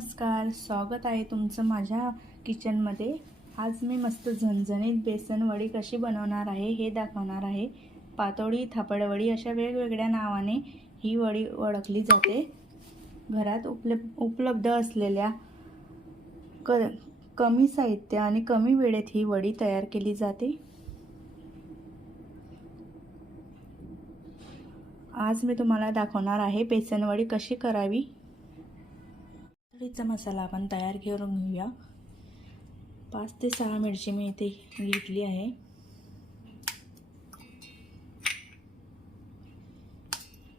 नमस्कार, स्वागत आहे तुमचं माझ्या किचनमध्ये। आज मी मस्त झणझणीत बेसन वडी कशी बनवणार आहे हे दाखवणार आहे। पातोडी, थापडवडी अशा वेगवेगळ्या नावाने ही वडी ओळखली जाते। घरात उपलब्ध असलेल्या कमी साहित्य आणि कमी वेळेत ही वडी तयार केली जाते। आज मी तुम्हाला दाखवणार आहे बेसन वडी कशी करावी। चा मसाला आपण तयार करून घेऊया। 5 ते 6 मिरची मी इथे घेतली आहे।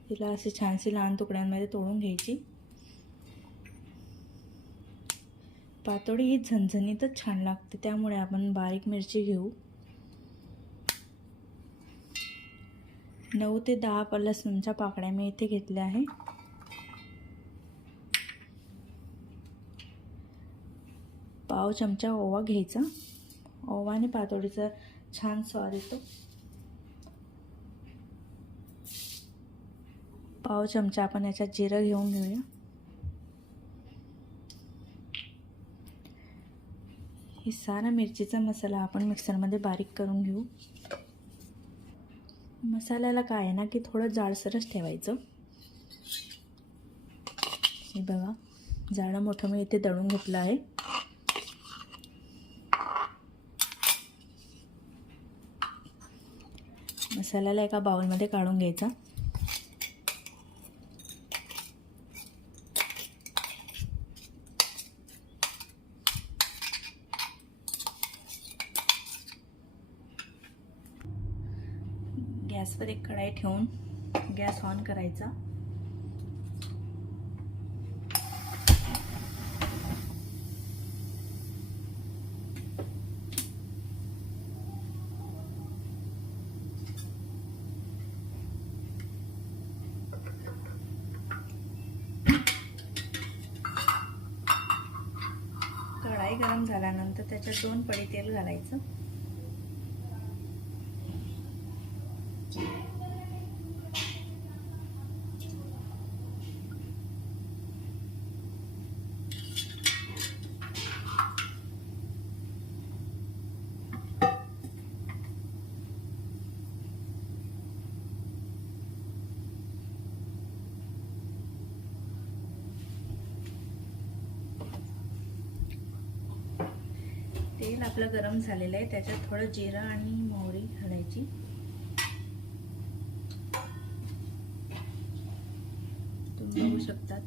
तिला असे छानसे लहान तुकड्यांमध्ये तोडून घ्यायची। पातोडी ही झणझणीतच छान लागते, त्यामुळे आपण बारीक मिरची घेऊ। 9 ते 10 लसूणच्या पाकळ्या मी इथे घेतल्या आहे। पाव चमचा ओवा घ्यायचा। ओवाने पातोडीचा छान स्वाद येतो। पाव चमचा आपण याच्यात जिरं घेऊन घेऊया। ही सारा मिरचीचा मसाला आपण मिक्सरमध्ये बारीक करून घेऊ। मसाल्याला काय आहे ना की थोडं जाडसरच ठेवायचं। हे बघा, जाडं मोठं मी इथे दळून घेतलं आहे। मसाल्याला एका बाउलमध्ये काढून घ्यायचा। गॅसवर एक कढाई ठेवून गॅस ऑन करायचा। कढाई गरम झाल्यानंतर त्याच्यात 2 पळी तेल घालायचं। तेल आपलं गरम झालेलं आहे, त्याच्यात थोडं जिरं आणि मोहरी घालायची। तुम्ही बघू शकतात।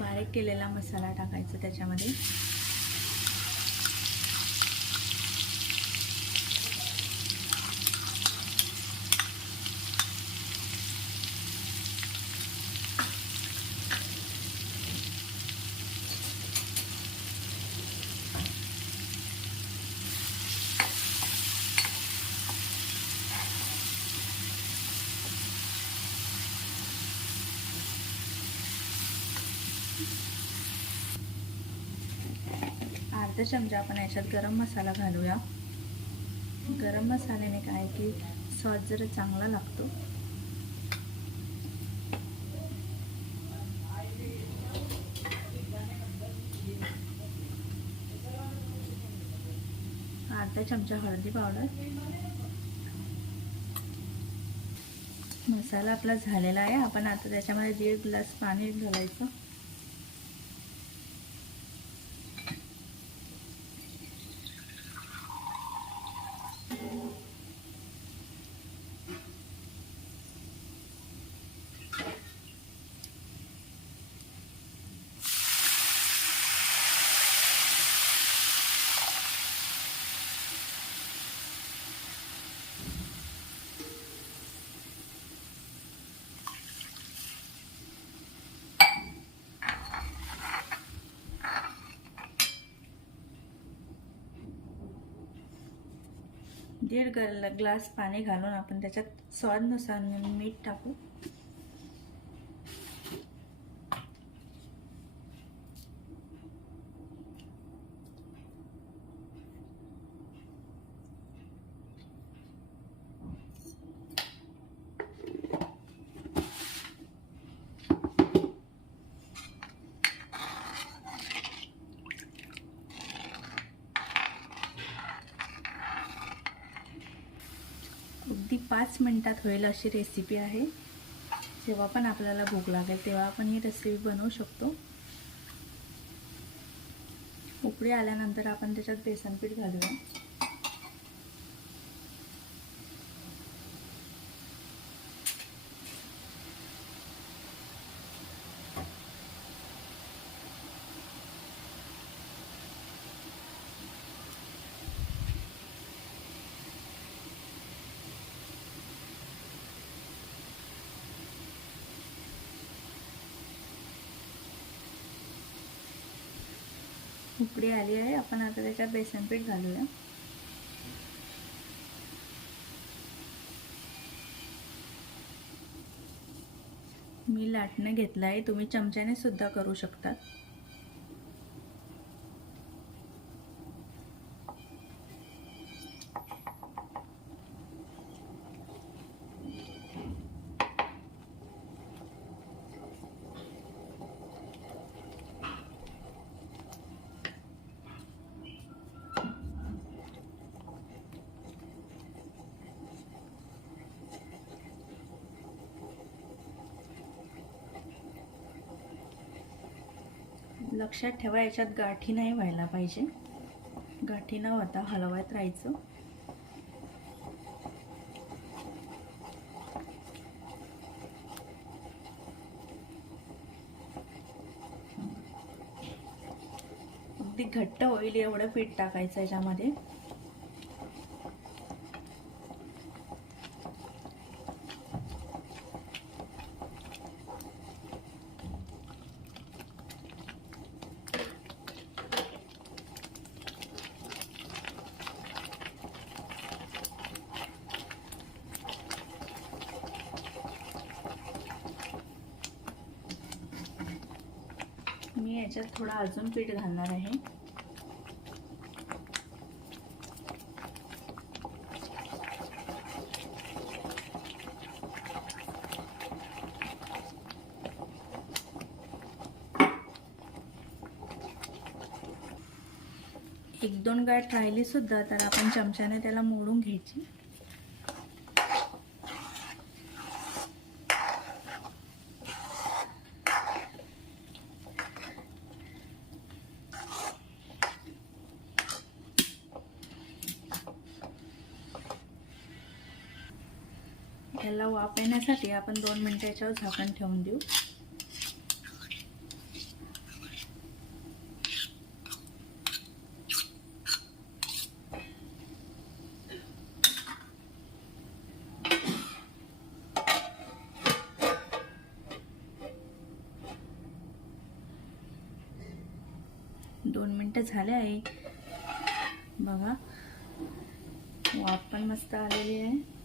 बारीक केलेला मसाला टाकायचा त्याच्यामध्ये। अर्धा चमचा आपण याच्यात गरम मसाला घालूया। गरम मसाल्याने काय की स्वाद जरा चांगला लागतो। अर्धा चमचा हळदी पावडर। मसाला आपला झालेला आहे। आपण आता त्याच्यामध्ये 1.5 ग्लास पाणी घालायचं। 1.5 ग्लास पाणी घालून आपण त्याच्यात स्वादानुसार मीठ टाकू. अगदी 5 मिनिटात होईल अशी रेसिपी आहे. जेव्हा पण आपल्याला भूक लागेल तेव्हा आपण ही रेसिपी बनवू शकतो. उकळी आल्यानंतर आपण त्याच्यात बेसन पीठ घालूया. उकळी आली आहे. आपण आता त्याच्यात बेसन पीठ घालूया. मी लाटणं घेतलं आहे, तुम्ही चमच्याने सुद्धा करू शकता. लक्षात ठेवा, याच्यात गाठी नाही व्हायला पाहिजे. गाठी न होता हलवत राहायचं. अगदी घट्ट होईल एवढं पीठ टाकायचं याच्यामध्ये. मी याच्यात थोडं अजून पीठ घालणार आहे. एक दोन गाठ राहिली सुद्धा तर आपण चमच्याने त्याला मोडून घ्यायची. याला वाफ येण्यासाठी आपण 2 मिनिटं याच्यावर झाकण ठेवून देऊ. दोन मिनिटं झाले आहे. बघा, वाफ पण मस्त आलेली आहे.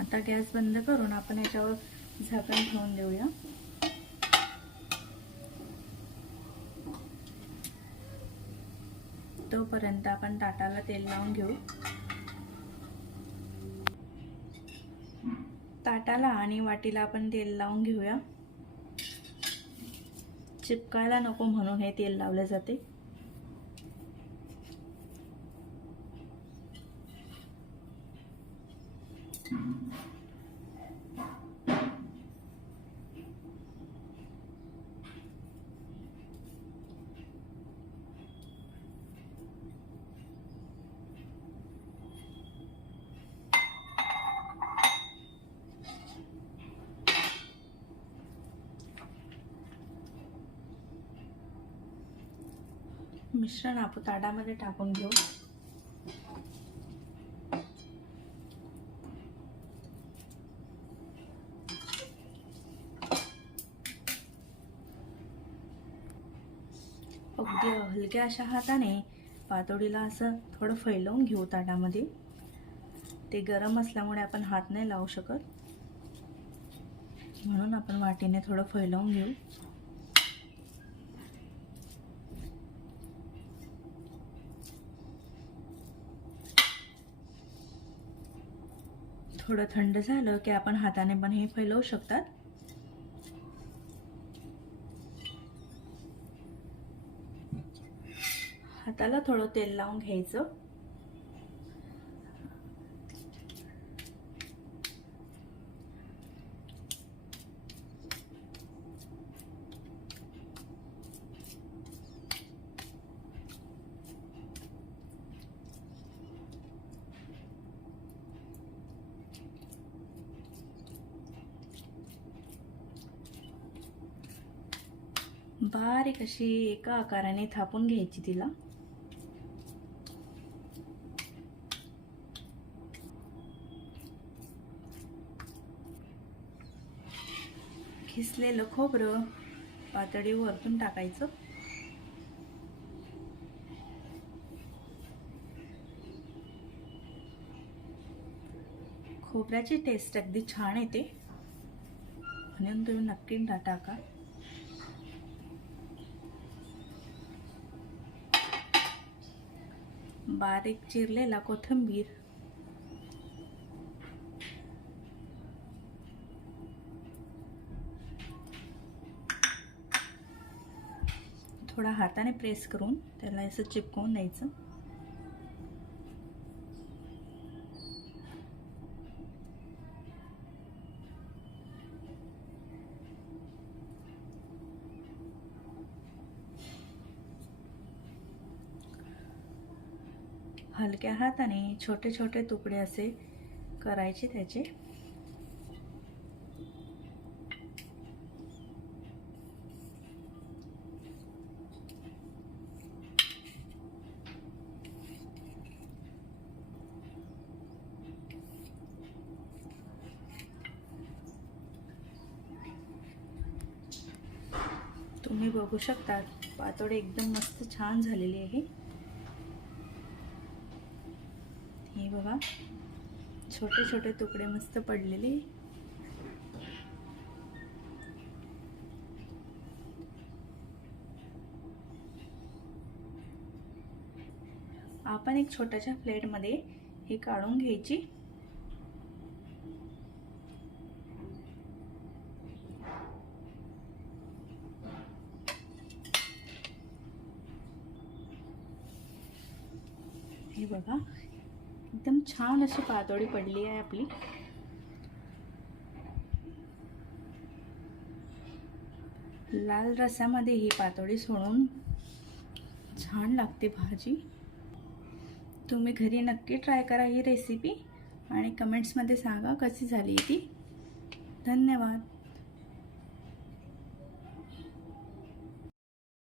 आता गॅस बंद करून आपण याच्यावर झाकण ठेवून देऊया. तोपर्यंत आपण ताटाला तेल लावून घेऊ. ताटाला आणि वाटीला आपण तेल लावून घेऊया. चिपकायला नको म्हणून हे तेल लावले जाते. मिश्रण आपण ताटामध्ये टाकून घेऊ. अगदी हलक्या अशा हाताने पातोडीला असं थोडं फैलवून घेऊ ताटामध्ये. ते गरम असल्यामुळे आपण हात नाही लावू शकत, म्हणून आपण वाटीने थोडं फैलवून घेऊ. थोडं थंड झालं की आपण हाताने पण हे फैलवू शकतात. हाताला थोडं तेल लावून घ्यायचं. बारीक अशी एका आकाराने थापून घ्यायची तिला. खिसलेलं खोबरं पातळी वरतून टाकायचं. खोबऱ्याची टेस्ट अगदी छान येते, म्हणून तुम्ही नक्की टाका. बारीक चिरलेला कोथिंबीर, थोडा हाताने प्रेस करून त्याला असं चिपकवून द्यायचं. हलक्या हाताने छोटे छोटे तुकडे असे करायचे त्याचे. तुम्ही बघू शकता पातोडी एकदम मस्त छान झालेली आहे. हे बघा, छोटे छोटे तुकडे मस्त पडलेले. आपण एक छोट्याशा प्लेटमध्ये हे काढून घ्यायची. हे बघा, एकदम छान अशी पातोडी पडली आहे आपली. लाल रस्यामध्ये ही पातोडी सोडून छान लागते भाजी. तुम्ही घरी नक्की ट्राय करा ही रेसिपी आणि कमेंट्समध्ये सांगा कशी झाली ती. धन्यवाद.